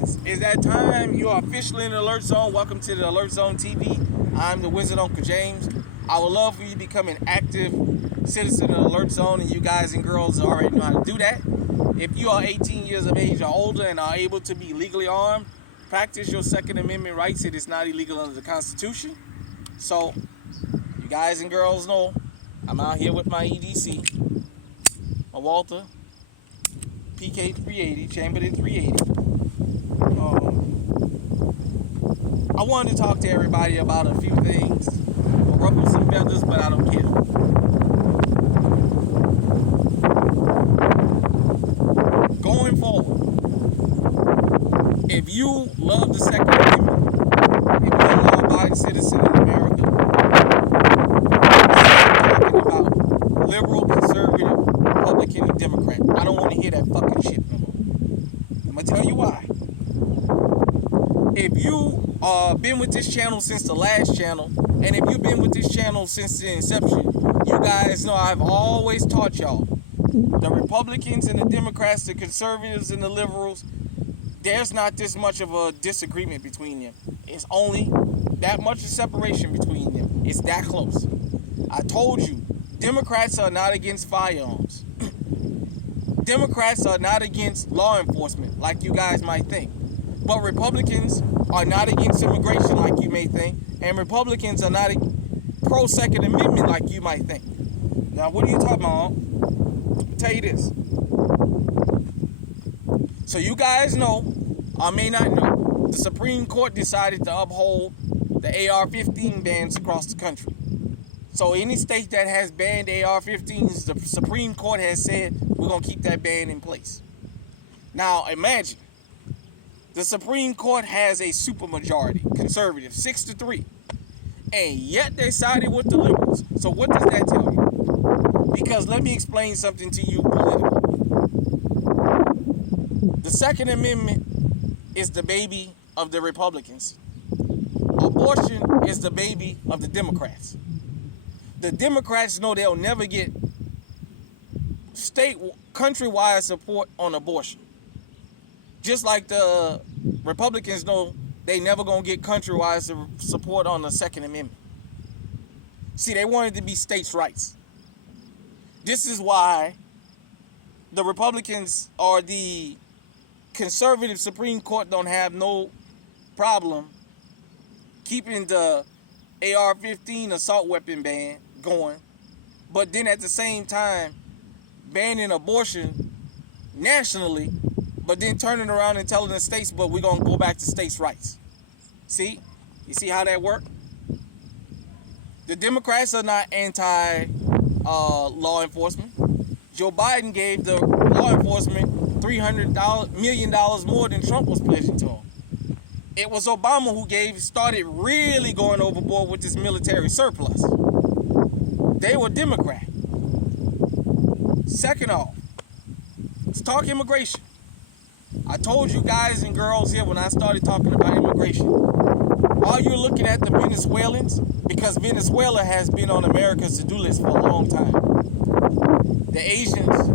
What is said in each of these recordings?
Republicans, it's that time. You are officially in the Alert Zone. Welcome to the Alert Zone TV. I'm the Wizard Uncle James. I would love for you to become an active citizen of the Alert Zone, and you guys and girls already know how to do that. If you are 18 years of age or older and are able to be legally armed, practice your Second Amendment rights. It is not illegal under the Constitution. So, you guys and girls know I'm out here with my EDC, my Walter PK 380, Chamberlain 380. I wanted to talk to everybody about a few things. We'll ruffle some feathers, but I don't care. Going forward, if you love the Second Amendment, if you're a law-abiding citizen in America, I'm talking about liberal, conservative, Republican, and Democrat. I don't want to hear that fucking shit no more. I'm going to tell you why. If you been with this channel since the last channel, and if you've been with this channel since the inception, you guys know I've always taught y'all, the Republicans and the Democrats, the conservatives and the liberals, there's not this much of a disagreement between them. It's only that much of separation between them. It's that close. I told you, Democrats are not against firearms. Democrats are not against law enforcement, like you guys might think. But Republicans are not against immigration, like you may think. And Republicans are not pro-Second Amendment, like you might think. Now, what are you talking about? I'll tell you this. So you guys know, or may not know, the Supreme Court decided to uphold the AR-15 bans across the country. So any state that has banned AR-15s, the Supreme Court has said, we're going to keep that ban in place. Now, imagine, the Supreme Court has a supermajority, conservative, 6-3. And yet they sided with the liberals. So what does that tell you? Because let me explain something to you politically. The Second Amendment is the baby of the Republicans. Abortion is the baby of the Democrats. The Democrats know they'll never get countrywide support on abortion. Just like the Republicans know they never gonna get countrywide support on the Second Amendment. See, they wanted to be states' rights. This is why the Republicans or the conservative Supreme Court don't have no problem keeping the AR-15 assault weapon ban going, but then at the same time banning abortion nationally, but then turning around and telling the states, but we're going to go back to states' rights. See? You see how that works? The Democrats are not anti-law enforcement. Joe Biden gave the law enforcement $300 million more than Trump was pledging to them. It was Obama who started really going overboard with this military surplus. They were Democrat. Second off, let's talk immigration. I told you guys and girls here when I started talking about immigration, while you're looking at the Venezuelans, because Venezuela has been on America's to-do list for a long time, the Asians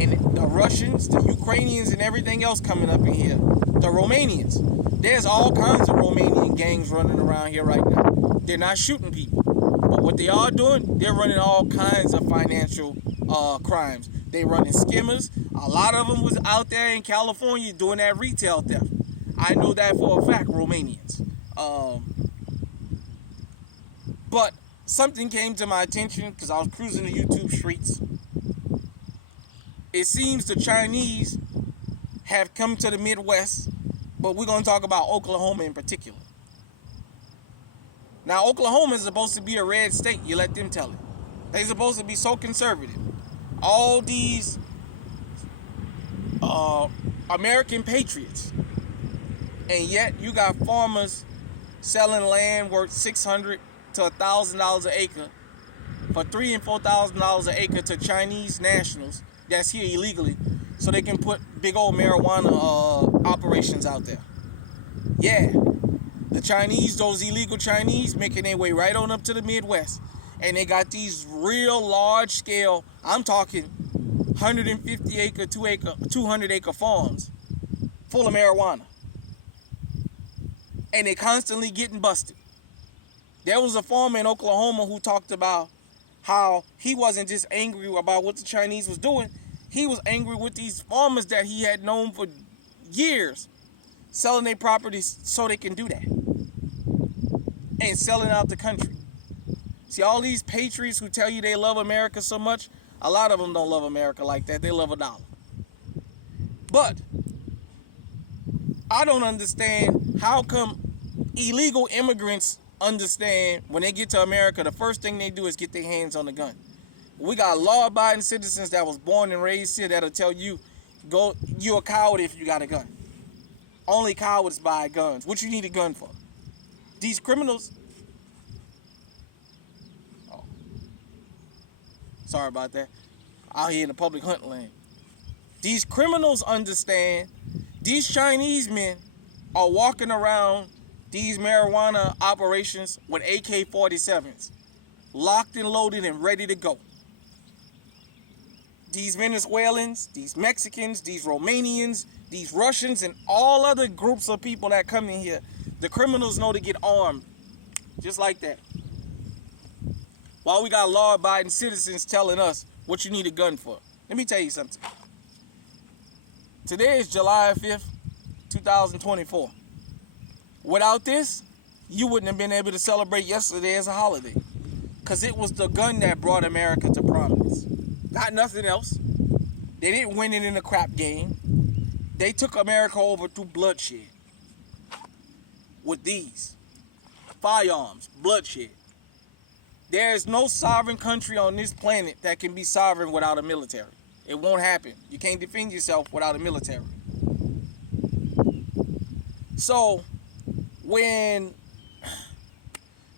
and the Russians, the Ukrainians and everything else coming up in here, the Romanians, there's all kinds of Romanian gangs running around here right now. They're not shooting people, but what they are doing, they're running all kinds of financial crimes. They running skimmers. A lot of them was out there in California doing that retail theft. I know that for a fact, Romanians. But something came to my attention because I was cruising the YouTube streets. It seems the Chinese have come to the Midwest, but we're going to talk about Oklahoma in particular. Now, Oklahoma is supposed to be a red state. You let them tell it. They're supposed to be so conservative. All these American patriots, and yet you got farmers selling land worth $600 to $1,000 an acre for $3,000 and $4,000 an acre to Chinese nationals that's here illegally, so they can put big old marijuana operations out there. Yeah, the Chinese, those illegal Chinese, making their way right on up to the Midwest. And they got these real large scale, I'm talking 150 acre, 200 acre farms full of marijuana. and they constantly getting busted. There was a farmer in Oklahoma who talked about how he wasn't just angry about what the Chinese was doing. He was angry with these farmers that he had known for years, selling their properties so they can do that and selling out the country. See, all these patriots who tell you they love America so much, a lot of them don't love America like that. They love a dollar. But I don't understand how come illegal immigrants understand when they get to America, the first thing they do is get their hands on the gun. We got law-abiding citizens that was born and raised here that'll tell you, you're a coward if you got a gun. Only cowards buy guns. What you need a gun for? These criminals. Oh, sorry about that. Out here in the public hunting land. These criminals understand these Chinese men are walking around these marijuana operations with AK-47s, locked and loaded and ready to go. These Venezuelans, these Mexicans, these Romanians, these Russians, and all other groups of people that come in here, the criminals know to get armed, just like that. While we got law-abiding citizens telling us what you need a gun for. Let me tell you something. Today is July 5th, 2024. Without this, you wouldn't have been able to celebrate yesterday as a holiday, because it was the gun that brought America to prominence. Not nothing else. They didn't win it in a crap game. They took America over through bloodshed. With these firearms, bloodshed. There is no sovereign country on this planet that can be sovereign without a military. It won't happen. You can't defend yourself without a military. So, when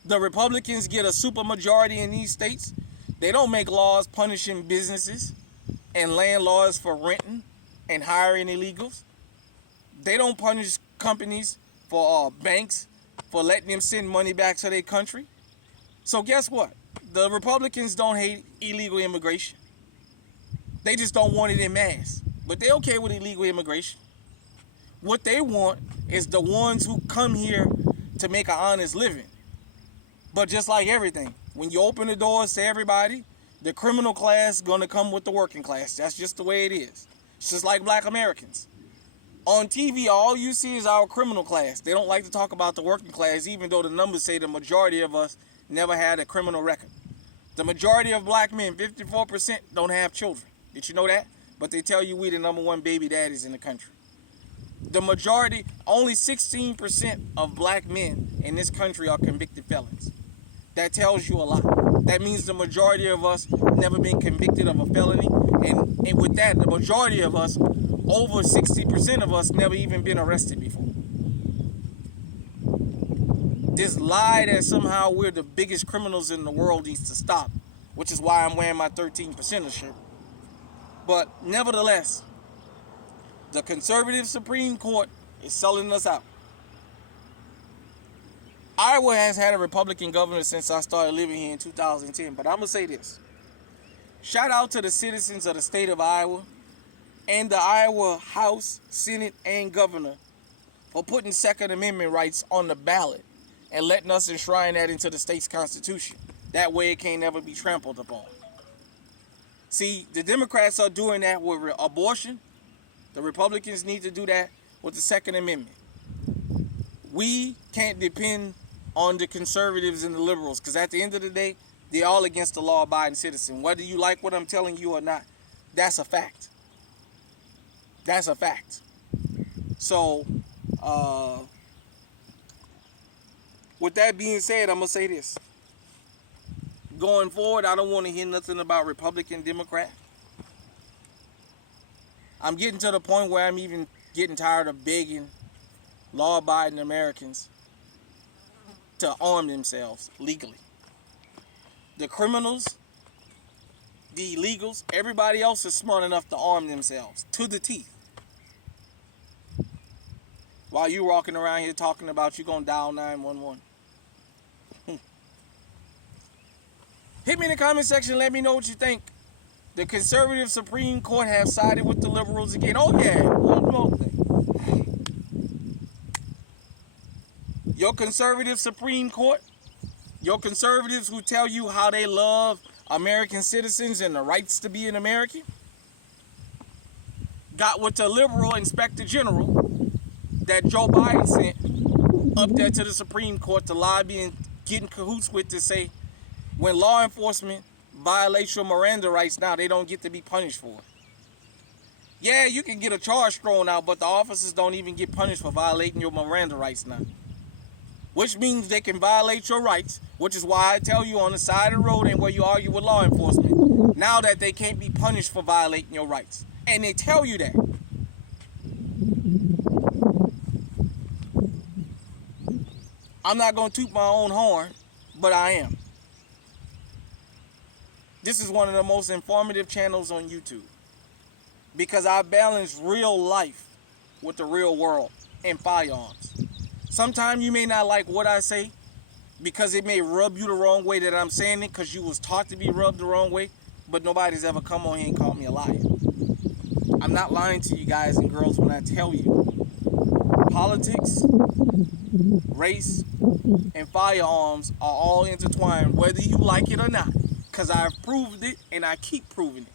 the Republicans get a supermajority in these states, they don't make laws punishing businesses and landlords for renting and hiring illegals. They don't punish companies for banks for letting them send money back to their country. So guess what? The Republicans don't hate illegal immigration. They just don't want it in mass. But they're okay with illegal immigration. What they want is the ones who come here to make an honest living. But just like everything, when you open the doors to everybody, the criminal class is going to come with the working class. That's just the way it is. It's just like black Americans. On TV, all you see is our criminal class. They don't like to talk about the working class, even though the numbers say the majority of us never had a criminal record. The majority of black men, 54%, don't have children. Did you know that? But they tell you we the #1 baby daddies in the country. The majority, only 16% of black men in this country are convicted felons. That tells you a lot. That means the majority of us never been convicted of a felony. And with that, the majority of us, over 60% of us, never even been arrested before. This lie that somehow we're the biggest criminals in the world needs to stop, which is why I'm wearing my 13% shirt. But nevertheless, the conservative Supreme Court is selling us out. Iowa has had a Republican governor since I started living here in 2010, but I'm going to say this. Shout out to the citizens of the state of Iowa and the Iowa House, Senate, and governor for putting Second Amendment rights on the ballot and letting us enshrine that into the state's constitution. That way it can't never be trampled upon. See, the Democrats are doing that with abortion. The Republicans need to do that with the Second Amendment. We can't depend on the conservatives and the liberals, because at the end of the day, they're all against the law-abiding citizen. Whether you like what I'm telling you or not, that's a fact. That's a fact. So, with that being said, I'm going to say this. Going forward, I don't want to hear nothing about Republican, Democrat. I'm getting to the point where I'm even getting tired of begging law-abiding Americans to arm themselves legally. The criminals, the illegals, everybody else is smart enough to arm themselves to the teeth. While you walking around here talking about you gonna dial 911. Hit me in the comment section, let me know what you think. The conservative Supreme Court have sided with the liberals again. Oh yeah, one more thing. Your conservative Supreme Court, your conservatives who tell you how they love American citizens and the rights to be an American, got with the liberal inspector general that Joe Biden sent up there to the Supreme Court to lobby and get in cahoots with to say when law enforcement violates your Miranda rights now, they don't get to be punished for it. Yeah, you can get a charge thrown out, but the officers don't even get punished for violating your Miranda rights now. Which means they can violate your rights, which is why I tell you on the side of the road and where you argue with law enforcement, now that they can't be punished for violating your rights. And they tell you that. I'm not going to toot my own horn, but I am. This is one of the most informative channels on YouTube because I balance real life with the real world and firearms. Sometimes you may not like what I say because it may rub you the wrong way that I'm saying it because you was taught to be rubbed the wrong way, but nobody's ever come on here and called me a liar. I'm not lying to you guys and girls when I tell you politics, race, and firearms are all intertwined, whether you like it or not, because I've proved it and I keep proving it.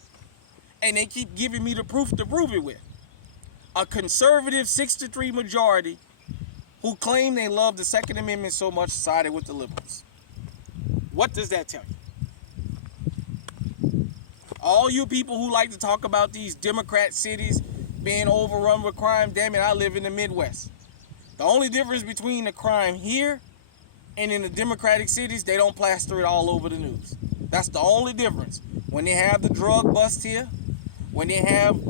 And they keep giving me the proof to prove it with. A conservative 6-3 majority who claim they love the Second Amendment so much sided with the liberals. What does that tell you? All you people who like to talk about these Democrat cities being overrun with crime, damn it, I live in the Midwest. The only difference between the crime here and in the Democratic cities, they don't plaster it all over the news. That's the only difference. When they have the drug bust here, when they have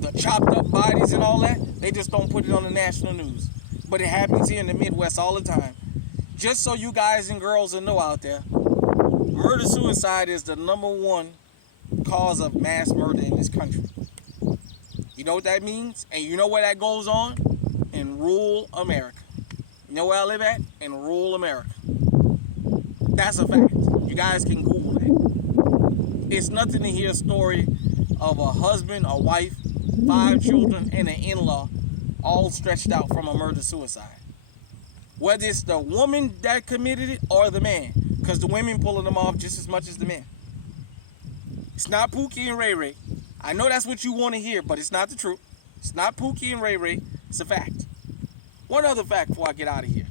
the chopped up bodies and all that, they just don't put it on the national news. But it happens here in the Midwest all the time. Just so you guys and girls will know out there, murder-suicide is the #1 cause of mass murder in this country. You know what that means? And you know where that goes on? In rural America. You know where I live at? In rural America. That's a fact. You guys can Google that. It's nothing to hear a story of a husband, a wife, 5 children, and an in-law all stretched out from a murder-suicide. Whether it's the woman that committed it or the man, because the women pulling them off just as much as the men. It's not Pookie and Ray Ray. I know that's what you want to hear, but it's not the truth. It's not Pookie and Ray Ray. It's a fact. One other fact before I get out of here.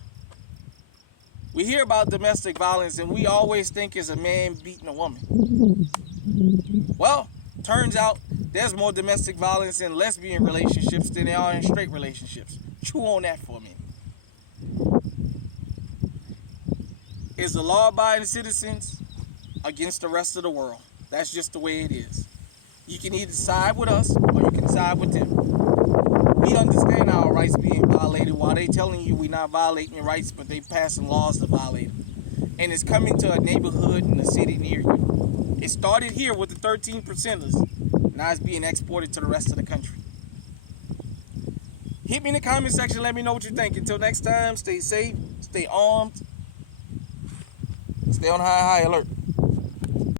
We hear about domestic violence and we always think it's a man beating a woman. Well, turns out there's more domestic violence in lesbian relationships than there are in straight relationships. Chew on that for a minute. It's the law-abiding citizens against the rest of the world. That's just the way it is. You can either side with us or you can side with them. We understand our rights being violated while they telling you we're not violating your rights, but they passing laws to violate them. And it's coming to a neighborhood in a city near you. It started here with the 13%ers. Now it's being exported to the rest of the country. Hit me in the comment section. Let me know what you think. Until next time, stay safe, stay armed, stay on high alert.